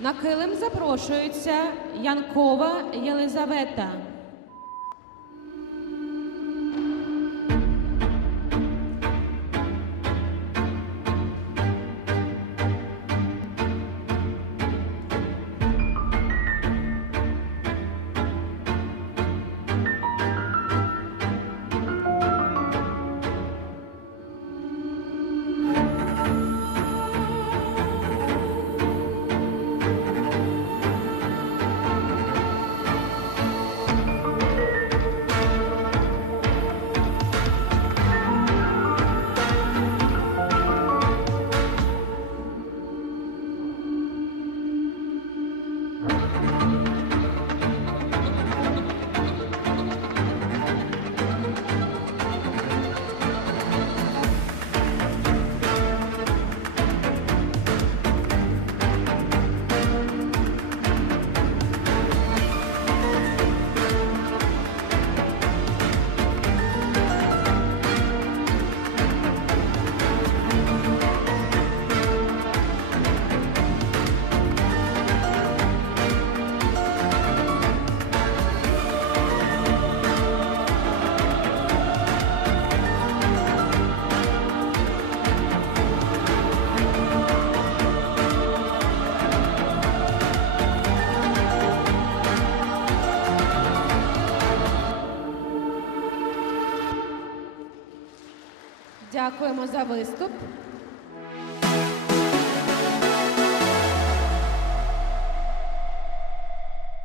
На килим запрошується Янкова Єлизавета. Дякуємо за виступ.